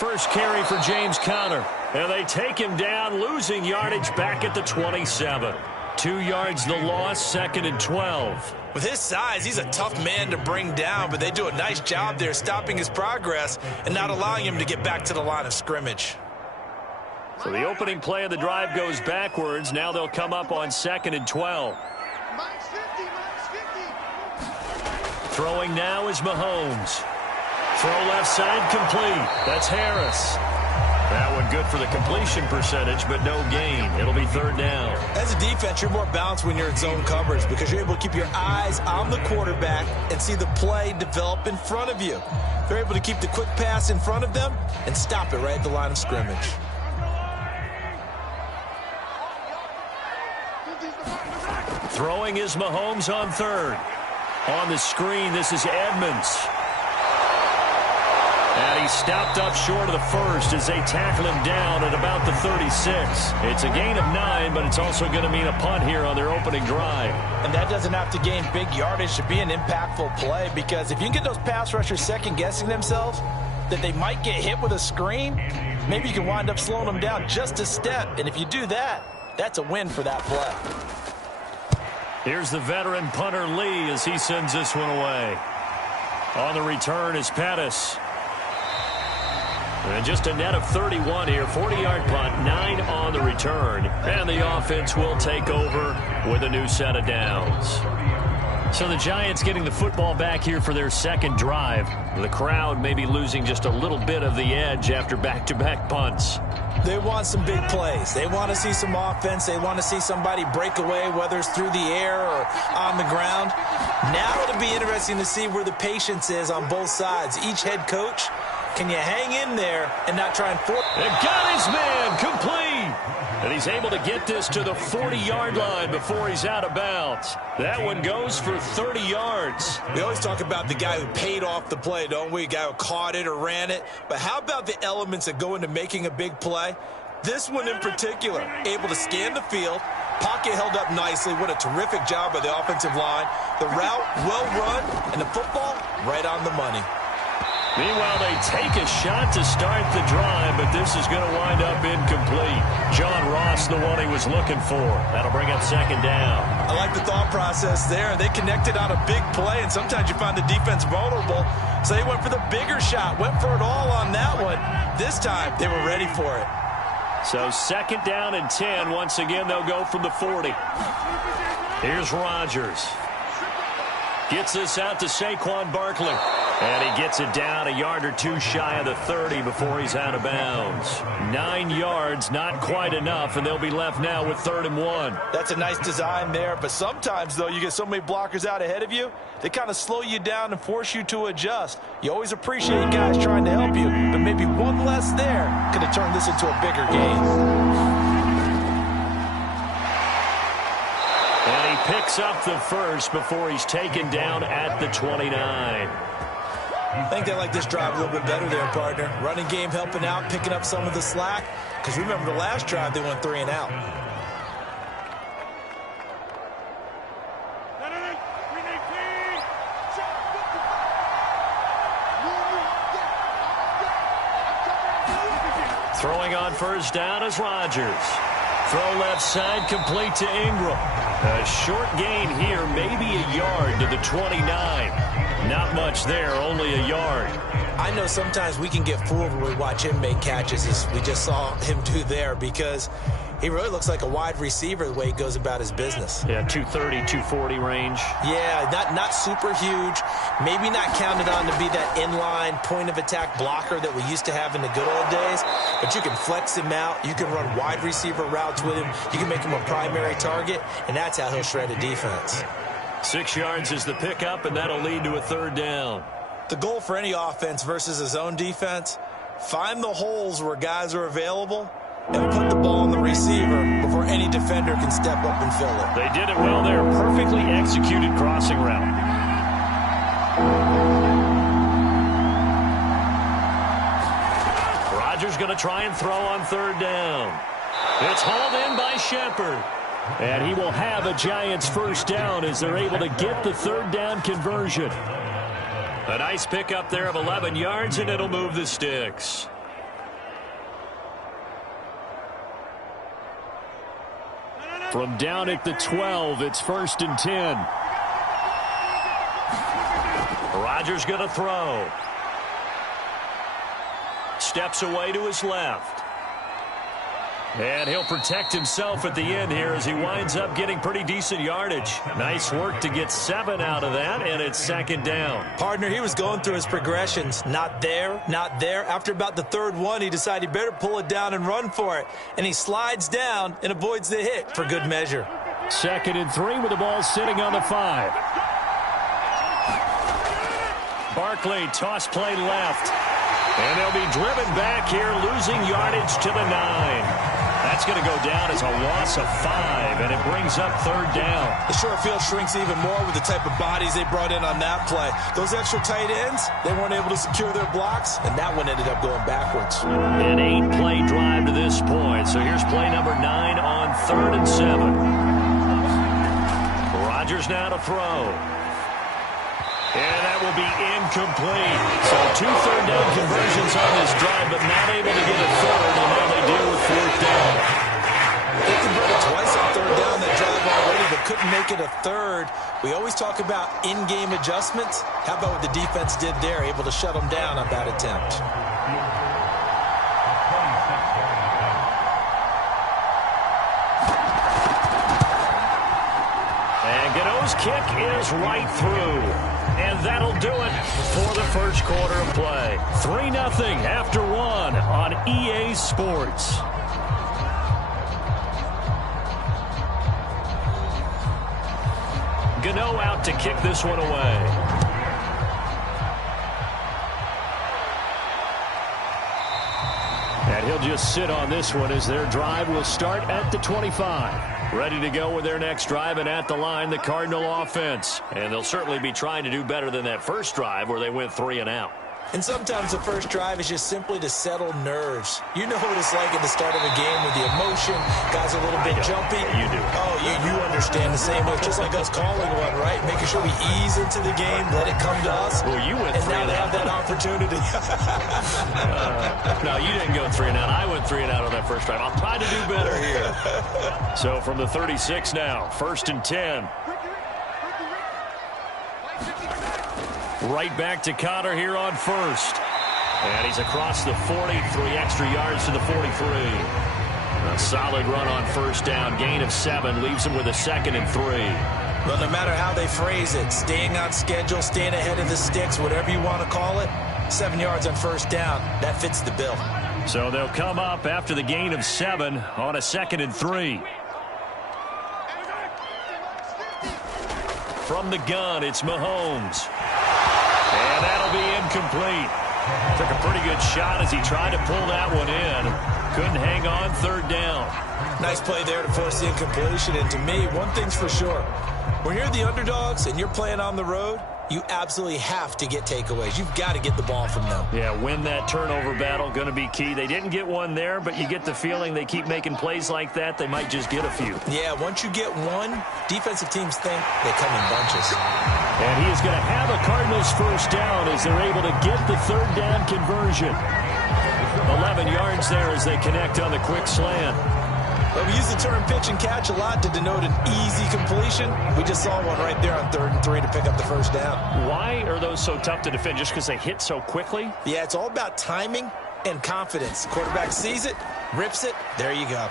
First carry for James Conner. And they take him down, losing yardage back at the 27. 2 yards the loss, 2nd and 12. With his size, he's a tough man to bring down, but they do a nice job there stopping his progress and not allowing him to get back to the line of scrimmage. So the opening play of the drive goes backwards. Now they'll come up on 2nd and 12. Throwing now is Mahomes. Throw left side complete. That's Harris. That one good for the completion percentage, but no gain. It'll be 3rd down. As a defense, you're more balanced when you're in zone coverage because you're able to keep your eyes on the quarterback and see the play develop in front of you. They're able to keep the quick pass in front of them and stop it right at the line of scrimmage. Throwing is Mahomes on 3rd. On the screen, this is Edmonds. And he stopped up short of the first as they tackle him down at about the 36. It's a gain of 9, but it's also going to mean a punt here on their opening drive. And that doesn't have to gain big yardage to be an impactful play, because if you can get those pass rushers second-guessing themselves that they might get hit with a screen, maybe you can wind up slowing them down just a step. And if you do that, that's a win for that play. Here's the veteran punter Lee as he sends this one away. On the return is Pettis. And just a net of 31 here. 40-yard punt, 9 on the return. And the offense will take over with a new set of downs. So the Giants getting the football back here for their second drive. The crowd may be losing just a little bit of the edge after back-to-back punts. They want some big plays. They want to see some offense. They want to see somebody break away, whether it's through the air or on the ground. Now it'll be interesting to see where the patience is on both sides. Each head coach, can you hang in there and not try and force? They got his man complete. And he's able to get this to the 40-yard line before he's out of bounds. That one goes for 30 yards. We always talk about the guy who paid off the play, don't we? The guy who caught it or ran it. But how about the elements that go into making a big play? This one in particular, able to scan the field, pocket held up nicely. What a terrific job by the offensive line. The route well run, and the football right on the money. Meanwhile, they take a shot to start the drive, but this is going to wind up incomplete. John Ross, the one he was looking for. That'll bring up 2nd down. I like the thought process there. They connected on a big play, and sometimes you find the defense vulnerable. So they went for the bigger shot, went for it all on that one. This time, they were ready for it. So 2nd down and 10. Once again, they'll go from the 40. Here's Rodgers. Gets this out to Saquon Barkley. And he gets it down a yard or two shy of the 30 before he's out of bounds. 9 yards, not quite enough, and they'll be left now with 3rd and 1. That's a nice design there, but sometimes, though, you get so many blockers out ahead of you, they kind of slow you down and force you to adjust. You always appreciate guys trying to help you, but maybe one less there could have turned this into a bigger game. And he picks up the first before he's taken down at the 29. I think they like this drive a little bit better there, partner. Running game helping out, picking up some of the slack. Because remember the last drive, they went 3 and out. Throwing on 1st down is Rodgers. Throw left side complete to Ingram. A short gain here, maybe a yard to the 29. Not much there, only a yard. I know sometimes we can get fooled when we watch him make catches, as we just saw him do there, because he really looks like a wide receiver the way he goes about his business. Yeah, 230, 240 range. Yeah, not super huge. Maybe not counted on to be that inline point-of-attack blocker that we used to have in the good old days. But you can flex him out. You can run wide receiver routes with him. You can make him a primary target, and that's how he'll shred a defense. 6 yards is the pickup, and that'll lead to a 3rd down. The goal for any offense versus a zone defense, find the holes where guys are available and put the ball on the receiver before any defender can step up and fill it. They did it well there. Perfectly executed crossing route. Rodgers going to try and throw on 3rd down. It's hauled in by Shepard. And he will have a Giants 1st down as they're able to get the 3rd down conversion. A nice pickup there of 11 yards, and it'll move the sticks. From down at the 12, it's 1st and 10. Rodgers going to throw. Steps away to his left. And he'll protect himself at the end here as he winds up getting pretty decent yardage. Nice work to get 7 out of that, and it's 2nd down. Partner, he was going through his progressions. Not there, not there. After about the 3rd one, he decided he better pull it down and run for it. And he slides down and avoids the hit for good measure. 2nd and 3 with the ball sitting on the 5. Barkley, toss play left. And they'll be driven back here, losing yardage to the 9. That's going to go down as a loss of 5, and it brings up 3rd down. The short field shrinks even more with the type of bodies they brought in on that play. Those extra tight ends, they weren't able to secure their blocks, and that one ended up going backwards. An 8-play drive to this point. So here's play number 9 on 3rd and 7. Rodgers now to throw. And that will be incomplete. So 2 third-down conversions on this drive, but not able to get a third, and now they deal with 4th down. They converted twice on 3rd down that drive already, but couldn't make it a 3rd. We always talk about in-game adjustments. How about what the defense did there, able to shut them down on that attempt? And Gano's kick is right through. And that'll do it for the first quarter of play. 3-0 after 1 on EA Sports. Gano out to kick this one away. And he'll just sit on this one as their drive will start at the 25. Ready to go with their next drive, and at the line, the Cardinal offense. And they'll certainly be trying to do better than that first drive where they went 3 and out. And sometimes the first drive is just simply to settle nerves. You know what it's like at the start of a game with the emotion. Guys a little bit jumpy. You do. Oh, you understand the same way. Just like us calling one, right? Making sure we ease into the game, let it come to us. Well, you went 3 and now and they out. have that opportunity. No, you didn't go 3 and out. I went 3 and out on that first drive. I'll try to do better here. So from the 36 now, 1st and 10. Right back to Connor here on 1st. And he's across the 40, 3 extra yards to the 43. A solid run on 1st down. Gain of 7 leaves him with a 2nd and 3. Well, no matter how they phrase it, staying on schedule, staying ahead of the sticks, whatever you want to call it, 7 yards on 1st down, that fits the bill. So they'll come up after the gain of 7 on a 2nd and 3. From the gun, it's Mahomes. And that'll be incomplete. Took a pretty good shot as he tried to pull that one in. Couldn't hang on 3rd down. Nice play there to force the incompletion. And to me, one thing's for sure. When you're the underdogs and you're playing on the road, you absolutely have to get takeaways. You've got to get the ball from them. Yeah, win that turnover battle, going to be key. They didn't get one there, but you get the feeling they keep making plays like that, they might just get a few. Yeah, once you get one, defensive teams think they come in bunches. And he is going to have a Cardinals 1st down as they're able to get the 3rd down conversion. 11 yards there as they connect on the quick slant. But we use the term pitch and catch a lot to denote an easy completion. We just saw one right there on 3rd and 3 to pick up the 1st down. Why are those so tough to defend? Just because they hit so quickly? Yeah, it's all about timing and confidence. Quarterback sees it, rips it, there you go.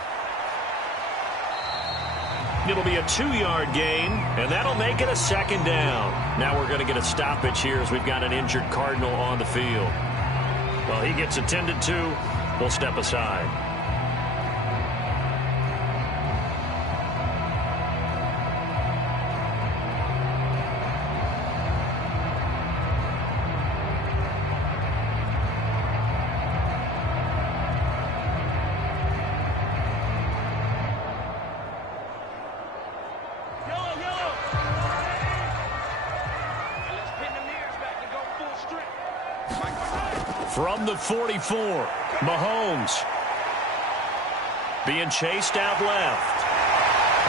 It'll be a 2-yard gain, and that'll make it a 2nd down. Now we're going to get a stoppage here as we've got an injured Cardinal on the field. Well, he gets attended to. We'll step aside. From the 44, Mahomes being chased out left.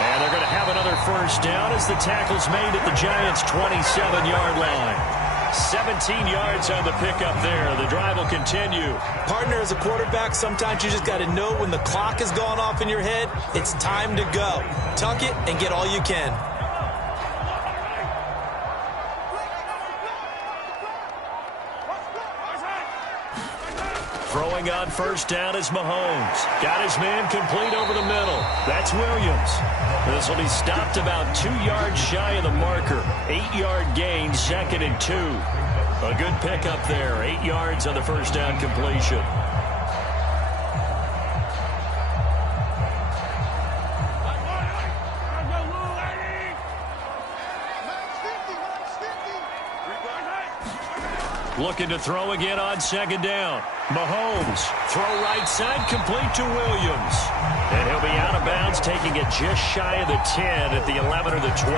And they're going to have another 1st down as the tackle's made at the Giants' 27-yard line. 17 yards on the pickup there. The drive will continue. Partner, as a quarterback, sometimes you just got to know when the clock has gone off in your head, it's time to go. Tuck it and get all you can. Throwing on first down is Mahomes. Got his man complete over the middle. That's Williams. This will be stopped about 2 yards shy of the marker. 8-yard gain, 2nd and 2. A good pickup there. 8 yards on the first down completion. Looking to throw again on 2nd down. Mahomes, throw right side, complete to Williams. And he'll be out of bounds, taking it just shy of the 10 at the 11 or the 12.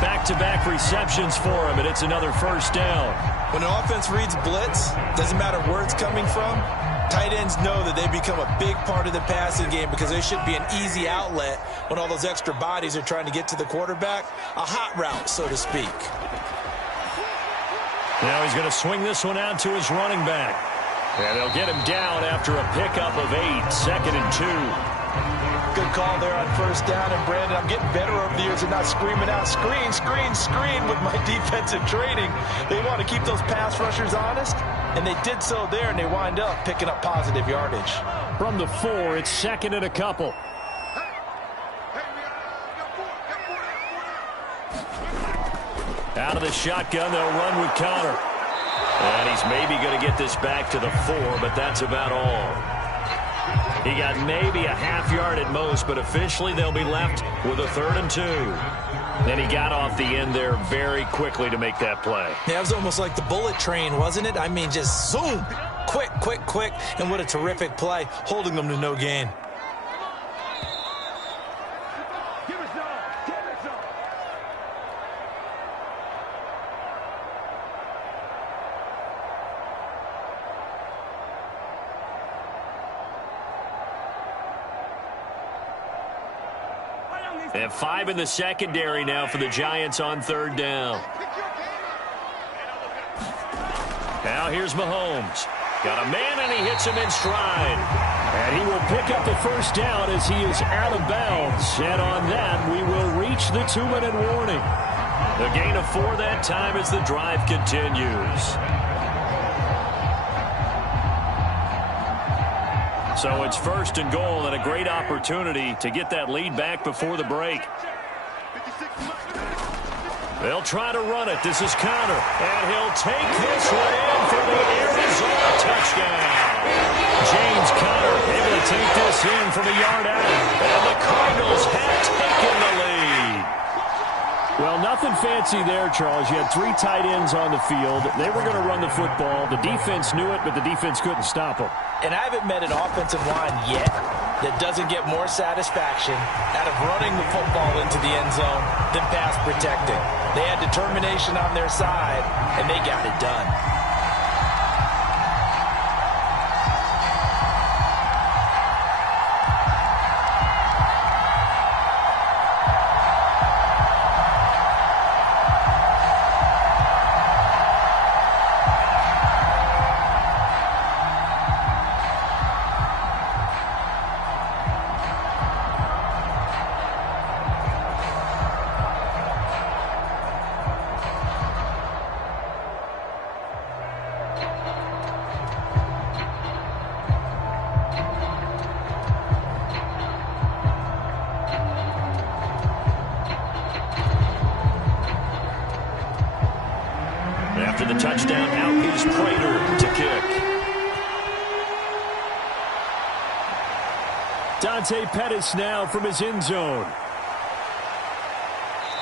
Back-to-back receptions for him, and it's another first down. When an offense reads blitz, doesn't matter where it's coming from, tight ends know that they become a big part of the passing game because they should be an easy outlet when all those extra bodies are trying to get to the quarterback. A hot route, so to speak. Now he's going to swing this one out to his running back. And they'll get him down after a pickup of 8, 2nd and 2. Good call there on first down. And, Brandon, I'm getting better over the years and not screaming out, screen, screen, screen with my defensive training. They want to keep those pass rushers honest, and they did so there, and they wind up picking up positive yardage. From the 4, it's 2nd and a couple. Out of the shotgun, they'll run with Connor. And he's maybe going to get this back to the 4, but that's about all. He got maybe a half yard at most, but officially they'll be left with a 3rd and 2. And he got off the end there very quickly to make that play. Yeah, it was almost like the bullet train, wasn't it? I mean, just zoom, quick, quick, quick, and what a terrific play, holding them to no gain. And 5 in the secondary now for the Giants on 3rd down. Now here's Mahomes. Got a man, and he hits him in stride. And he will pick up the first down as he is out of bounds. And on that, we will reach the 2-minute warning. A gain of 4 that time as the drive continues. So it's 1st and goal, and a great opportunity to get that lead back before the break. They'll try to run it. This is Connor, and he'll take this one in for the Arizona touchdown. James Conner able to take this in from a yard out, and the Cardinals have taken the lead. Well, nothing fancy there, Charles. You had 3 tight ends on the field. They were going to run the football. The defense knew it, but the defense couldn't stop them. And I haven't met an offensive line yet that doesn't get more satisfaction out of running the football into the end zone than pass protecting. They had determination on their side, and they got it done. After the touchdown, out is Prater to kick. Dante Pettis now from his end zone.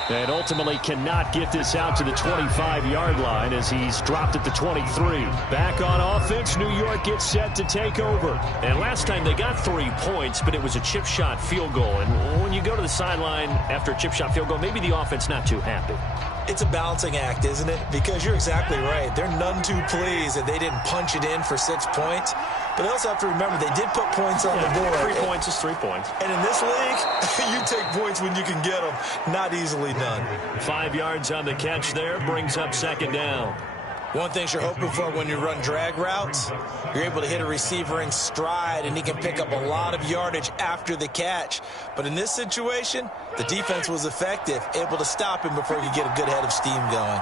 And ultimately cannot get this out to the 25-yard line as he's dropped at the 23. Back on offense, New York gets set to take over. And last time they got 3 points, but it was a chip shot field goal. And when you go to the sideline after a chip shot field goal, maybe the offense not too happy. It's a balancing act, isn't it? Because you're exactly right. They're none too pleased that they didn't punch it in for 6 points. But they also have to remember they did put points on the board. 3 points is 3 points. And in this league, you take points when you can get them. Not easily done. 5 yards on the catch there brings up 2nd down. One thing you're hoping for when you run drag routes, you're able to hit a receiver in stride, and he can pick up a lot of yardage after the catch. But in this situation, the defense was effective, able to stop him before he could get a good head of steam going.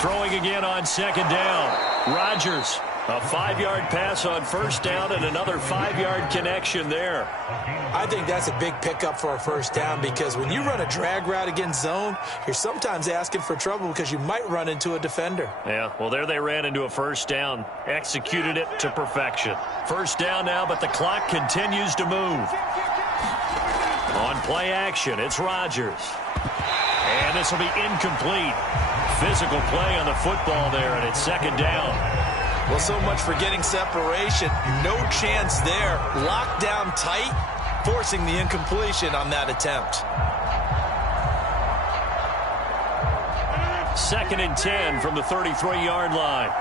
Throwing again on second down. Rodgers, a 5-yard pass on first down and another 5-yard connection there. I think that's a big pickup for a first down, because when you run a drag route against zone, you're sometimes asking for trouble because you might run into a defender. Yeah, well, there they ran into a first down. Executed it to perfection. First down now, but the clock continues to move. On play action, it's Rodgers. And this will be incomplete. Physical play on the football there, and it's second down. Well, so much for getting separation. No chance there. Locked down tight, forcing the incompletion on that attempt. 2nd and 10 from the 33-yard line.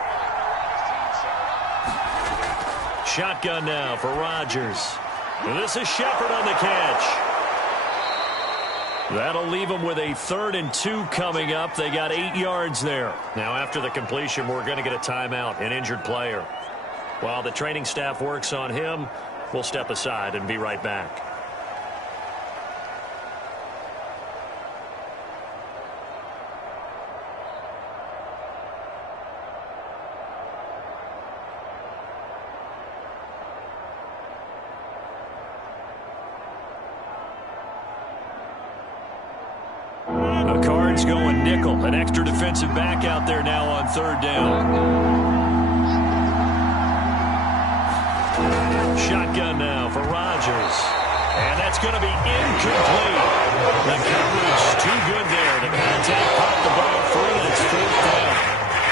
Shotgun now for Rodgers. This is Shepard on the catch. That'll leave them with a 3rd and 2 coming up. They got 8 yards there. Now, after the completion, we're going to get a timeout, an injured player. While the training staff works on him, we'll step aside and be right back. Going nickel, an extra defensive back out there now on 3rd down. Shotgun now for Rodgers, and that's going to be incomplete. The coverage too good there. The contact popped the ball free, and it's 4th down.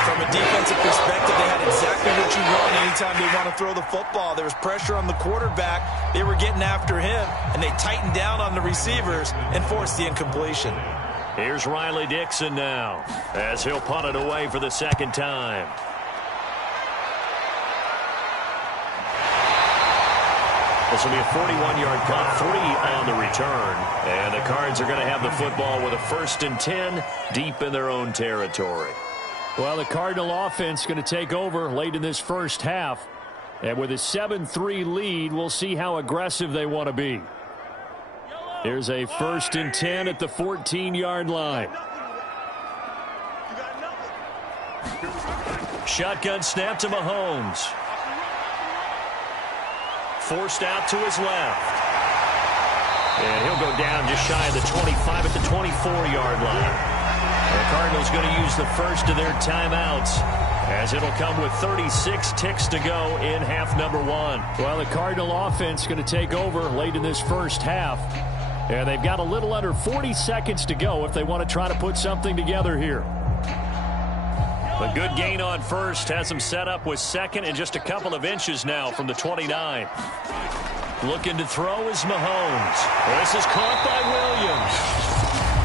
From a defensive perspective, they had exactly what you want anytime they want to throw the football. There was pressure on the quarterback. They were getting after him, and they tightened down on the receivers and forced the incompletion. Here's Riley Dixon now, as he'll punt it away for the 2nd time. This will be a 41-yard punt, 3 on the return. And the Cards are going to have the football with a 1st and 10 deep in their own territory. Well, the Cardinal offense going to take over late in this first half. And with a 7-3 lead, we'll see how aggressive they want to be. Here's a 1st and 10 at the 14-yard line. Shotgun snap to Mahomes. Forced out to his left. And he'll go down just shy of the 25 at the 24-yard line. The Cardinals going to use the first of their timeouts, as it'll come with 36 ticks to go in half number 1. Well, the Cardinal offense going to take over late in this first half. And they've got a little under 40 seconds to go if they want to try to put something together here. A good gain on first has them set up with 2nd and just a couple of inches now from the 29. Looking to throw is Mahomes. This is caught by Williams.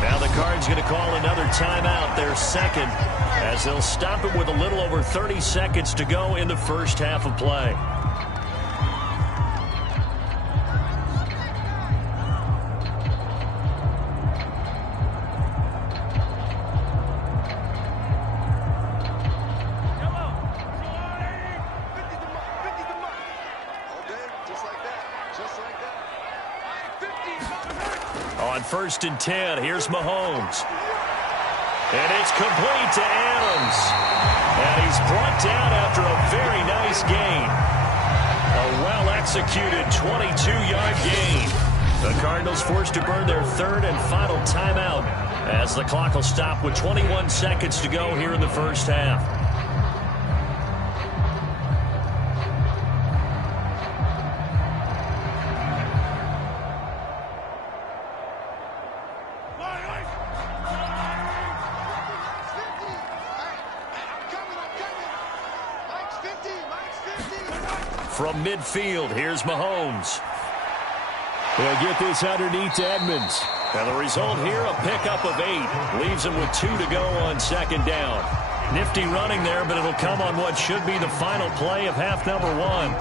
Now the Cards going to call another timeout, their 2nd, as they'll stop it with a little over 30 seconds to go in the first half of play. On 1st and 10, here's Mahomes. And it's complete to Adams. And he's brought down after a very nice gain. A well-executed 22-yard gain. The Cardinals forced to burn their 3rd and final timeout, as the clock will stop with 21 seconds to go here in the first half. From midfield, here's Mahomes. They'll get this underneath to Edmonds. And the result here, a pickup of 8. Leaves them with 2 to go on 2nd down. Nifty running there, but it'll come on what should be the final play of half number 1.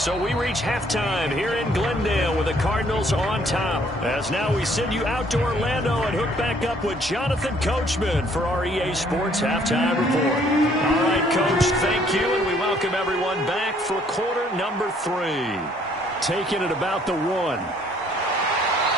So we reach halftime here in Glendale with the Cardinals on top. As now we send you out to Orlando and hook back up with Jonathan Coachman for our EA Sports Halftime Report. All right, Coach, thank you, and we welcome everyone back for quarter number 3. Taking it about the 1.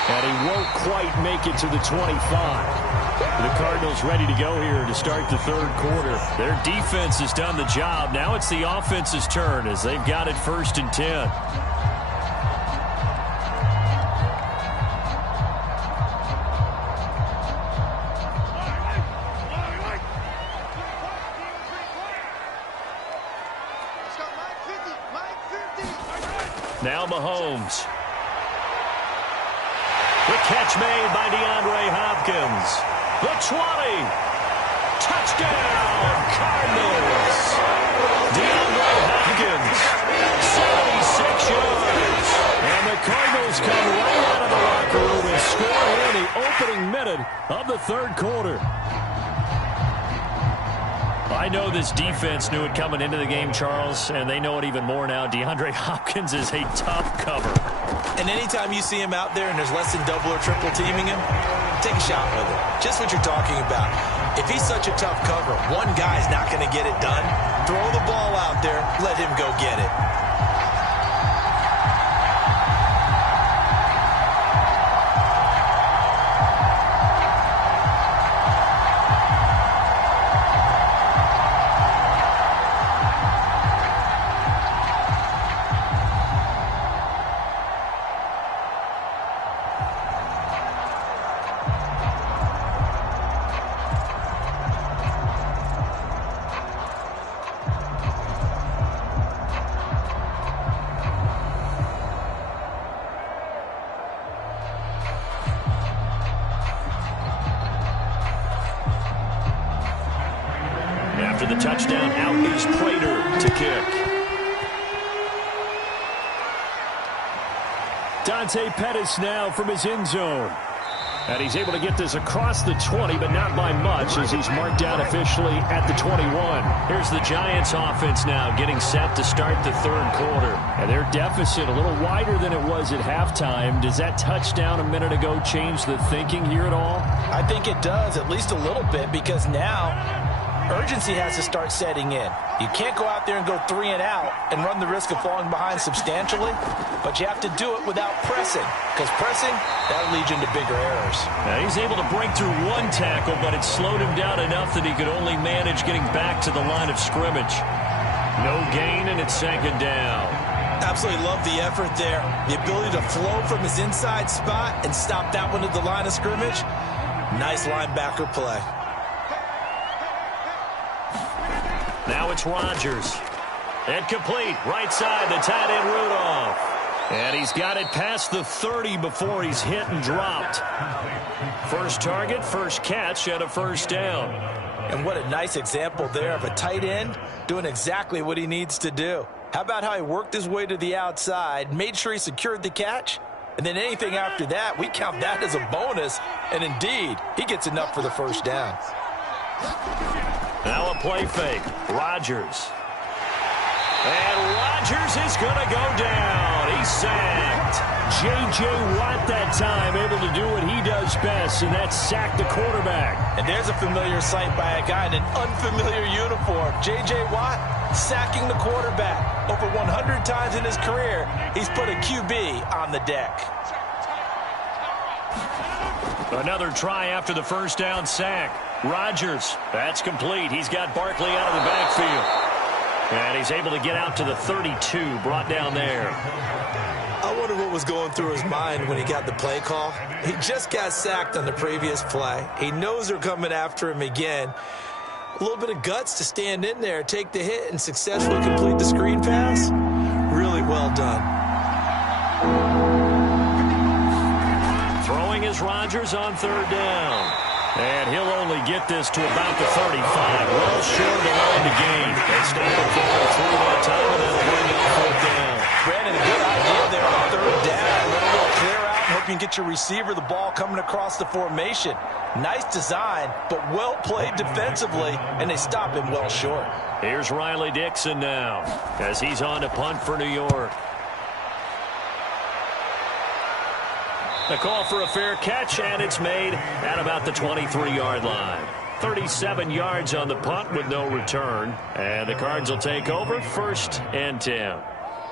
And he won't quite make it to the 25. The Cardinals ready to go here to start the third quarter. Their defense has done the job. Now it's the offense's turn as they've got it 1st and 10. Now Mahomes. The catch made by DeAndre Hopkins. The 20. Touchdown, Cardinals. DeAndre Hopkins, 76 yards. And the Cardinals come right out of the locker room and score here in the opening minute of the third quarter. I know this defense knew it coming into the game, Charles, and they know it even more now. DeAndre Hopkins is a tough cover. And anytime you see him out there and there's less than double or triple teaming him, take a shot with him. Just what you're talking about. If he's such a tough cover, one guy's not going to get it done. Throw the ball out there, let him go get it. After the touchdown, out is Prater to kick. Dante Pettis now from his end zone. And he's able to get this across the 20, but not by much as he's marked down officially at the 21. Here's the Giants offense now getting set to start the third quarter. And their deficit a little wider than it was at halftime. Does that touchdown a minute ago change the thinking here at all? I think it does, at least a little bit, because now urgency has to start setting in. You can't go out there and go 3 and out and run the risk of falling behind substantially, but you have to do it without pressing, because pressing, that'll lead you into bigger errors. Now he's able to break through one tackle, but it slowed him down enough that he could only manage getting back to the line of scrimmage. No gain, and it's 2nd down. Absolutely love the effort there. The ability to flow from his inside spot and stop that one at the line of scrimmage. Nice linebacker play. Now it's Rodgers. And complete. Right side, the tight end Rudolph. And he's got it past the 30 before he's hit and dropped. First target, first catch, and a 1st down. And what a nice example there of a tight end doing exactly what he needs to do. How about how he worked his way to the outside, made sure he secured the catch, and then anything after that, we count that as a bonus. And indeed, he gets enough for the 1st down. Now a play fake. Rodgers. And Rodgers is going to go down. He's sacked. J.J. Watt that time able to do what he does best, and that's sack the quarterback. And there's a familiar sight by a guy in an unfamiliar uniform. J.J. Watt sacking the quarterback. Over 100 times in his career, he's put a QB on the deck. Another try after the 1st down sack. Rodgers, that's complete. He's got Barkley out of the backfield. And he's able to get out to the 32, brought down there. I wonder what was going through his mind when he got the play call. He just got sacked on the previous play. He knows they're coming after him again. A little bit of guts to stand in there, take the hit, and successfully complete the screen pass. Really well done. Throwing is Rodgers on 3rd down. And he'll only get this to about the 35. Well short of the line to gain. They stop it through that time, and that'll bring it 4th down. Brandon, a good idea there on 3rd down. Let a little clear out and hope you can get your receiver the ball coming across the formation. Nice design, but well played defensively, and they stop him well short. Here's Riley Dixon now as he's on to punt for New York. A call for a fair catch, and it's made at about the 23-yard line. 37 yards on the punt with no return. And the Cards will take over 1st and 10.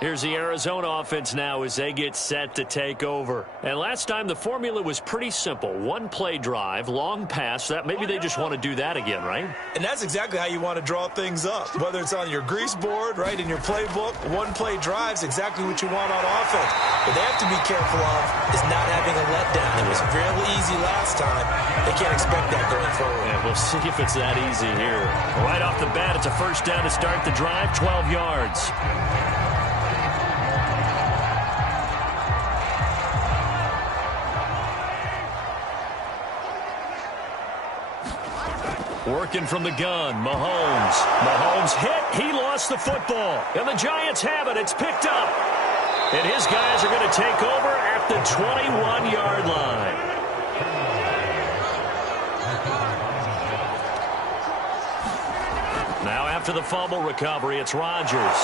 Here's the Arizona offense now as they get set to take over. And last time the formula was pretty simple. One-play drive, long pass. That maybe they just want to do that again, right? And that's exactly how you want to draw things up. Whether it's on your grease board, right, in your playbook, one-play drive's exactly what you want on offense. What they have to be careful of is not having a letdown. It was real easy last time. They can't expect that going forward. Yeah, we'll see if it's that easy here. Right off the bat, it's a first down to start the drive, 12 yards. Working from the gun, Mahomes. Mahomes hit. He lost the football. And the Giants have it. It's picked up. And his guys are going to take over at the 21-yard line. Now after the fumble recovery, it's Rodgers.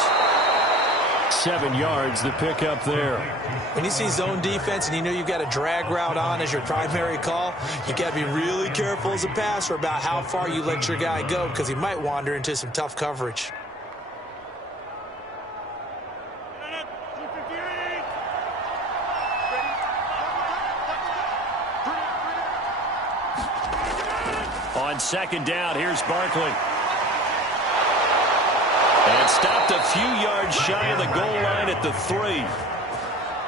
7 yards, the pickup there. When you see zone defense and you know you've got a drag route on as your primary call, you got to be really careful as a passer about how far you let your guy go because he might wander into some tough coverage. On second down, here's Barkley. And stopped a few yards shy of the goal line at the 3.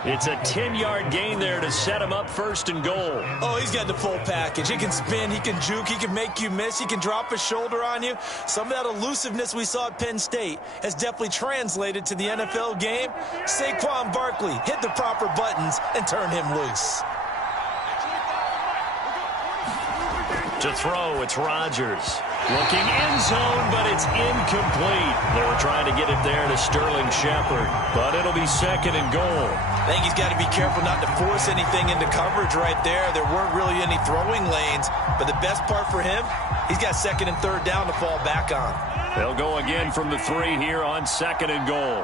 It's a 10-yard gain there to set him up 1st and goal. Oh, he's got the full package. He can spin, he can juke, he can make you miss, he can drop a shoulder on you. Some of that elusiveness we saw at Penn State has definitely translated to the NFL game. Saquon Barkley hit the proper buttons and turn him loose. To throw, it's Rodgers. Looking end zone, but it's incomplete. They were trying to get it there to Sterling Shepard, but it'll be 2nd and goal. I think he's got to be careful not to force anything into coverage right there. There weren't really any throwing lanes, but the best part for him, he's got 2nd and 3rd down to fall back on. They'll go again from the 3 here on 2nd and goal.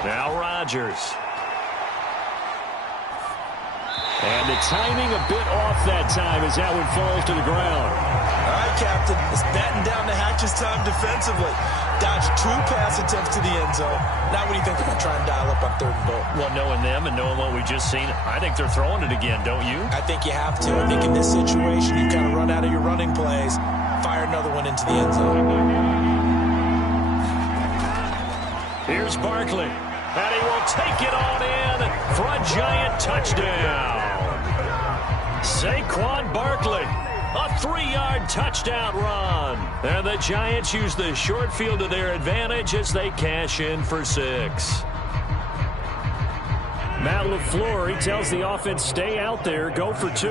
Now Rodgers. And the timing a bit off that time as that one falls to the ground. All right, Captain. It's batting down the hatches time defensively. Dodged 2 pass attempts to the end zone. Now what do you think they're going to try and dial up on 3rd and goal? Well, knowing them and knowing what we just seen, I think they're throwing it again, don't you? I think you have to. I think in this situation, you kind of run out of your running plays, fire another one into the end zone. Here's Barkley. And he will take it on in for a Giant touchdown. Saquon Barkley, a 3-yard touchdown run. And the Giants use the short field to their advantage as they cash in for 6. Matt LaFleur, he tells the offense, stay out there, go for 2.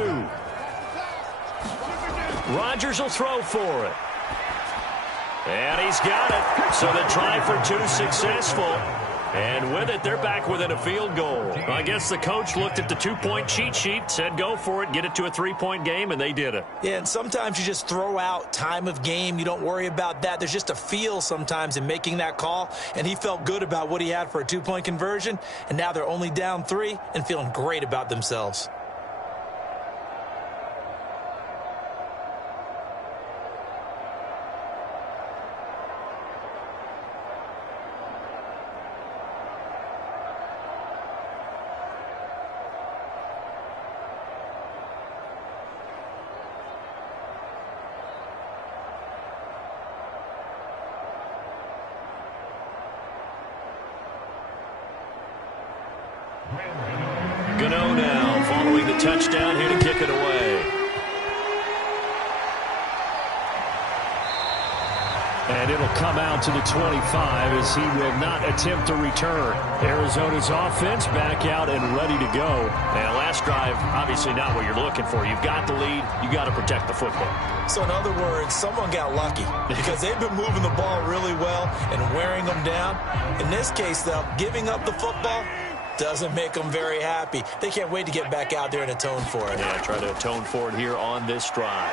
Rodgers will throw for it. And he's got it. So the try for 2 successful. And with it, they're back within a field goal. I guess the coach looked at the 2-point cheat sheet, said go for it, get it to a 3-point game, and they did it. Yeah, and sometimes you just throw out time of game. You don't worry about that. There's just a feel sometimes in making that call, and he felt good about what he had for a 2-point conversion, and now they're only down 3 and feeling great about themselves. Gano now following the touchdown here to kick it away. And it'll come out to the 25 as he will not attempt to return. Arizona's offense back out and ready to go. And last drive, obviously not what you're looking for. You've got the lead. You got to protect the football. So in other words, someone got lucky because they've been moving the ball really well and wearing them down. In this case, though, giving up the football doesn't make them very happy. They can't wait to get back out there and atone for it. Yeah, try to atone for it here on this drive.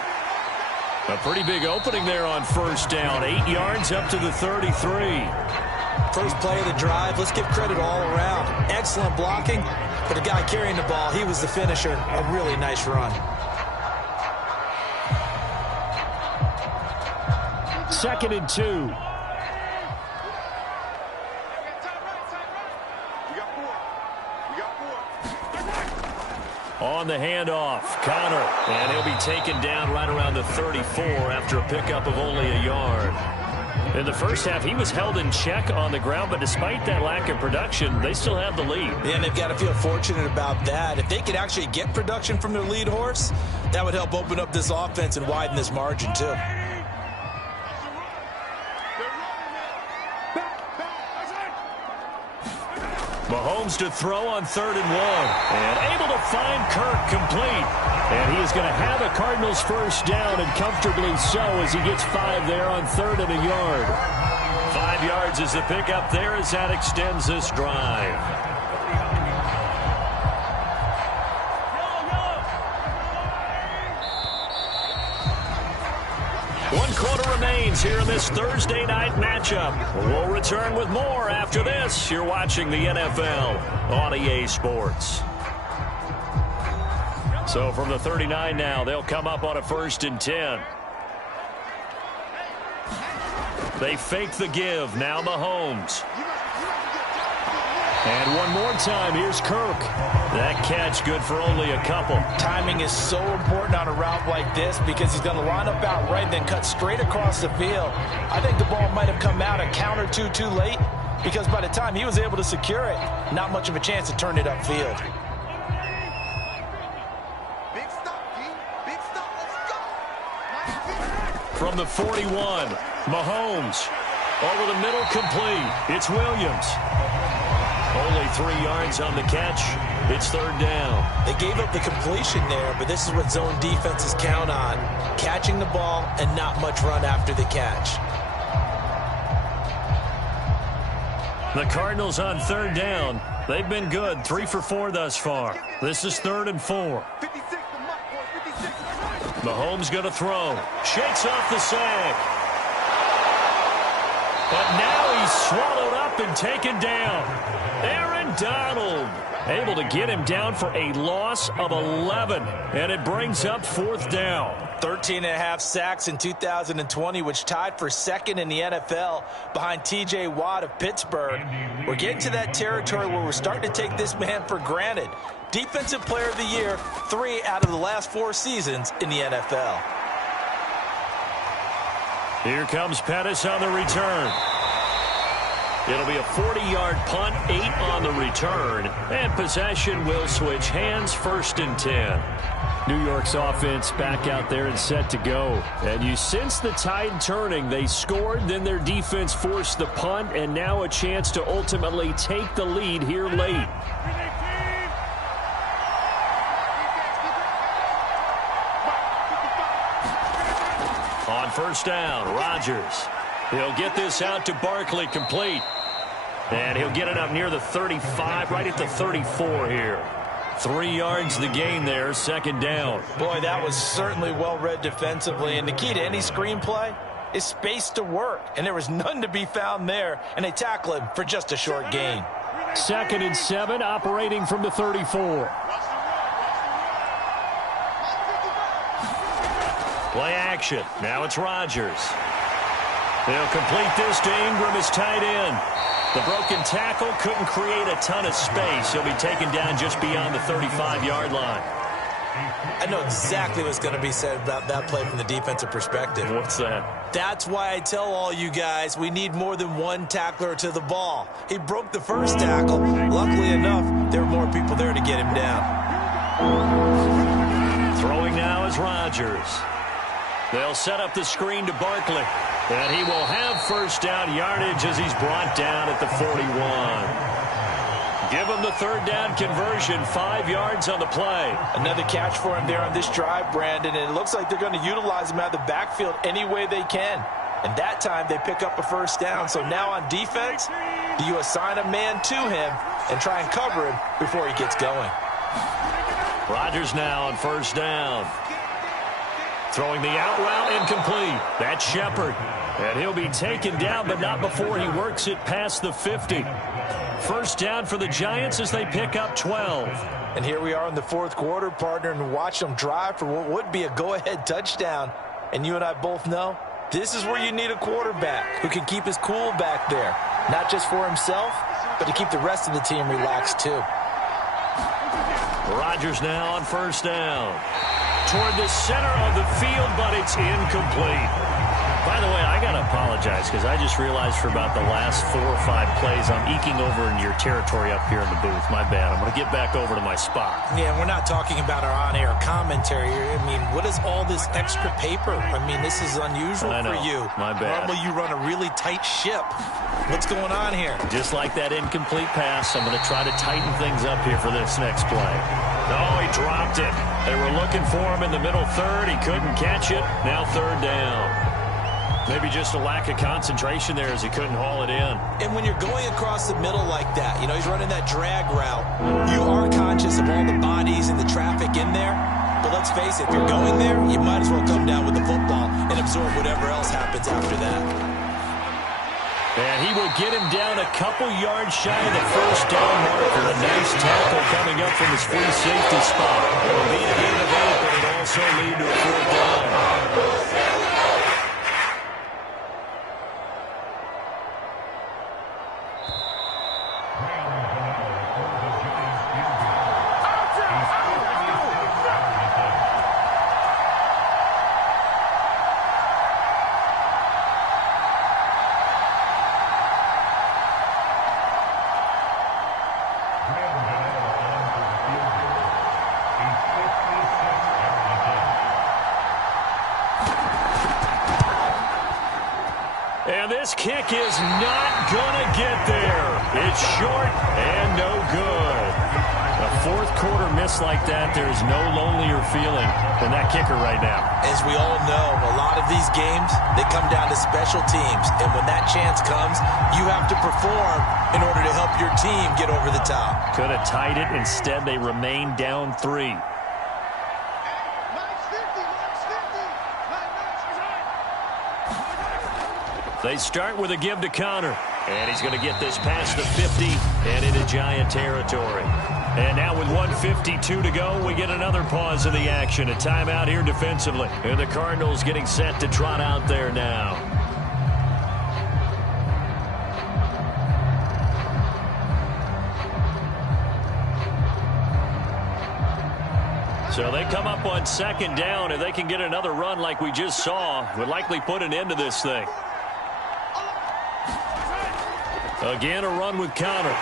A pretty big opening there on first down. 8 yards up to the 33. First play of the drive. Let's give credit all around. Excellent blocking. For the guy carrying the ball, he was the finisher. A really nice run. Second and 2. On the handoff, Connor, and he'll be taken down right around the 34 after a pickup of only a yard. In the first half, he was held in check on the ground, but despite that lack of production, they still have the lead. Yeah, and they've got to feel fortunate about that. If they could actually get production from their lead horse, that would help open up this offense and widen this margin, too. Mahomes to throw on 3rd and 1. And able to find Kirk complete. And he is going to have a Cardinals first down, and comfortably so, as he gets 5 there on 3rd and a yard. 5 yards is the pickup there as that extends this drive. One quarter remains here in this Thursday night matchup. We'll return with more after this. You're watching the NFL on EA Sports. So from the 39 now, they'll come up on a 1st and 10. They fake the give. Now Mahomes. And one more time, here's Kirk. That catch good for only a couple. Timing is so important on a route like this because he's going to line up out right, then cut straight across the field. I think the ball might have come out a count or two too late because by the time he was able to secure it, not much of a chance to turn it upfield. Big stop, D. Big stop. Let's go. From the 41, Mahomes. Over the middle, complete. It's Williams. Only 3 yards on the catch. It's 3rd down. They gave up the completion there, but this is what zone defenses count on. Catching the ball and not much run after the catch. The Cardinals on 3rd down. They've been good. 3 for 4 thus far. This is 3rd and 4. 56 to Mutt, boy. 56. Mahomes going to throw. Shakes off the sack. But now he's swallowed up and taken down. Aaron Donald able to get him down for a loss of 11. And it brings up 4th down. 13.5 sacks in 2020, which tied for 2nd in the NFL behind T.J. Watt of Pittsburgh. We're getting to that territory where we're starting to take this man for granted. Defensive Player of the Year, 3 out of the last 4 seasons in the NFL. Here comes Pettis on the return. It'll be a 40-yard punt, 8 on the return, and possession will switch hands, 1st and 10. New York's offense back out there and set to go. And you sense the tide turning. They scored, then their defense forced the punt, and now a chance to ultimately take the lead here late. On 1st down, Rodgers. He'll get this out to Barkley, complete. And he'll get it up near the 35, right at the 34 here. 3 yards the gain there, 2nd down. Boy, that was certainly well read defensively. And the key to any screenplay is space to work. And there was none to be found there. And they tackle him for just a short gain. 2nd and 7, operating from the 34. Play action. Now it's Rodgers. They'll complete this to Ingram as tight end. The broken tackle couldn't create a ton of space. He'll be taken down just beyond the 35-yard line. I know exactly what's going to be said about that play from the defensive perspective. What's that? That's why I tell all you guys we need more than one tackler to the ball. He broke the first tackle. Luckily enough, there were more people there to get him down. Throwing now is Rodgers. They'll set up the screen to Barkley. And he will have 1st down yardage as he's brought down at the 41. Give him the 3rd down conversion, 5 yards on the play. Another catch for him there on this drive, Brandon, and it looks like they're going to utilize him out of the backfield any way they can. And that time they pick up a 1st down. So now on defense, do you assign a man to him and try and cover him before he gets going? Rodgers now on 1st down. Throwing the out route incomplete. That's Shepard. And he'll be taken down, but not before he works it past the 50. First down for the Giants as they pick up 12. And here we are in the fourth quarter, partner, and watch them drive for what would be a go-ahead touchdown. And you and I both know this is where you need a quarterback who can keep his cool back there. Not just for himself, but to keep the rest of the team relaxed too. Rodgers now on first down. Toward the center of the field, but it's incomplete. By the way, I got to apologize because I just realized for about the last 4 or 5 plays I'm eking over in your territory up here in the booth. My bad. I'm going to get back over to my spot. Yeah, we're not talking about our on-air commentary. I mean, what is all this extra paper? I mean, this is unusual for you. My bad. Normally you run a really tight ship. What's going on here? Just like that incomplete pass, I'm going to try to tighten things up here for this next play. Oh, he dropped it. They were looking for him in the middle third. He couldn't catch it. Now third down. Maybe just a lack of concentration there as he couldn't haul it in. And when you're going across the middle like that, you know, he's running that drag route, you are conscious of all the bodies and the traffic in there. But let's face it, if you're going there, you might as well come down with the football and absorb whatever else happens after that. And he will get him down a couple yards shy of the first down marker. A nice tackle coming up from his free safety spot. It will be a gain of 8, but it also lead to a fourth down. And this kick is not going to get there. It's short and no good. A fourth quarter miss like that, there's no lonelier feeling than that kicker right now. As we all know, a lot of these games, they come down to special teams. And when that chance comes, you have to perform in order to help your team get over the top. Could have tied it. Instead, they remain down 3. They start with a give to Connor. And he's going to get this past the 50 and into Giant territory. And now with 1:52 to go, we get another pause in the action. A timeout here defensively. And the Cardinals getting set to trot out there now. So they come up on second down. If they can get another run like we just saw, would likely put an end to this thing. Again, a run with Connor.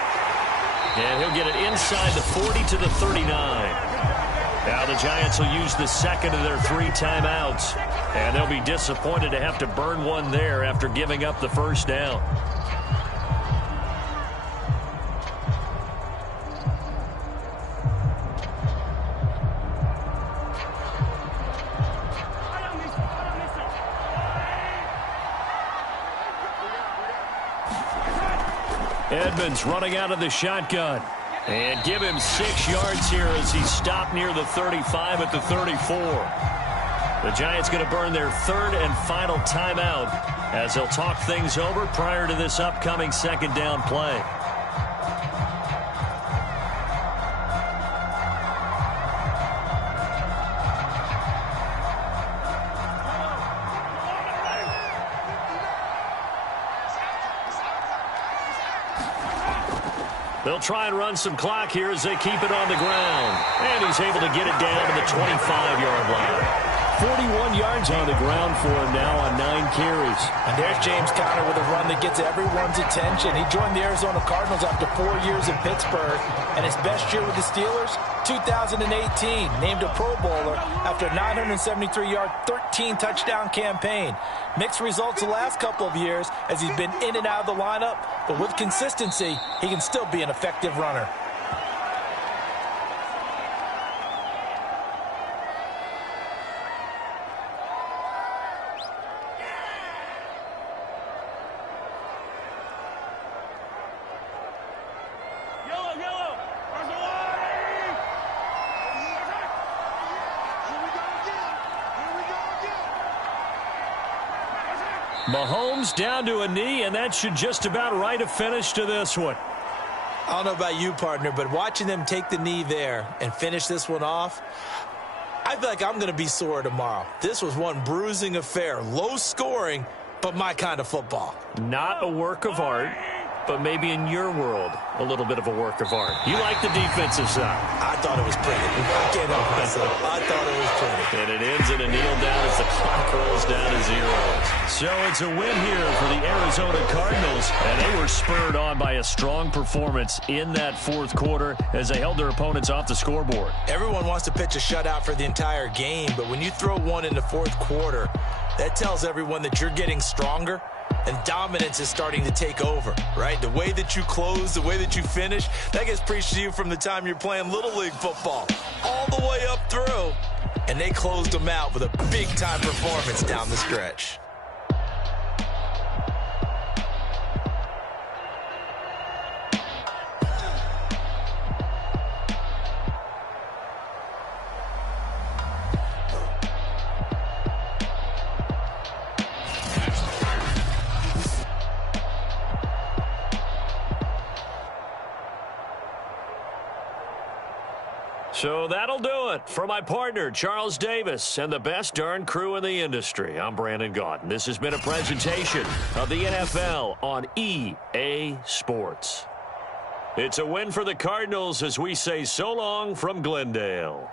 And he'll get it inside the 40 to the 39. Now the Giants will use the second of their 3 timeouts. And they'll be disappointed to have to burn one there after giving up the first down. Edmonds running out of the shotgun. And give him 6 yards here as he stopped near the 35 at the 34. The Giants going to burn their 3rd and final timeout as they'll talk things over prior to this upcoming second down play. They'll try and run some clock here as they keep it on the ground. And he's able to get it down to the 25-yard line. 41 yards on the ground for him now on 9 carries. And there's James Conner with a run that gets everyone's attention. He joined the Arizona Cardinals after 4 years in Pittsburgh. And his best year with the Steelers, 2018. Named a Pro Bowler after a 973-yard, 13-touchdown campaign. Mixed results the last couple of years as he's been in and out of the lineup. But with consistency, he can still be an effective runner. Mahomes down to a knee, and that should just about write a finish to this one. I don't know about you, partner, but watching them take the knee there and finish this one off, I feel like I'm going to be sore tomorrow. This was one bruising affair. Low scoring, but my kind of football. Not a work of art, but maybe in your world, a little bit of a work of art. You like the defensive side. I thought it was pretty. I can't help myself. I thought it was pretty. And it ends in a kneel down as the clock rolls down to 0. So it's a win here for the Arizona Cardinals, and they were spurred on by a strong performance in that fourth quarter as they held their opponents off the scoreboard. Everyone wants to pitch a shutout for the entire game, but when you throw one in the fourth quarter, that tells everyone that you're getting stronger and dominance is starting to take over, right? The way that you close, the way that you finish, that gets preached to you from the time you're playing Little League football all the way up through. And they closed them out with a big-time performance down the stretch. So that'll do it for my partner, Charles Davis, and the best darn crew in the industry. I'm Brandon Gaudin. This has been a presentation of the NFL on EA Sports. It's a win for the Cardinals as we say so long from Glendale.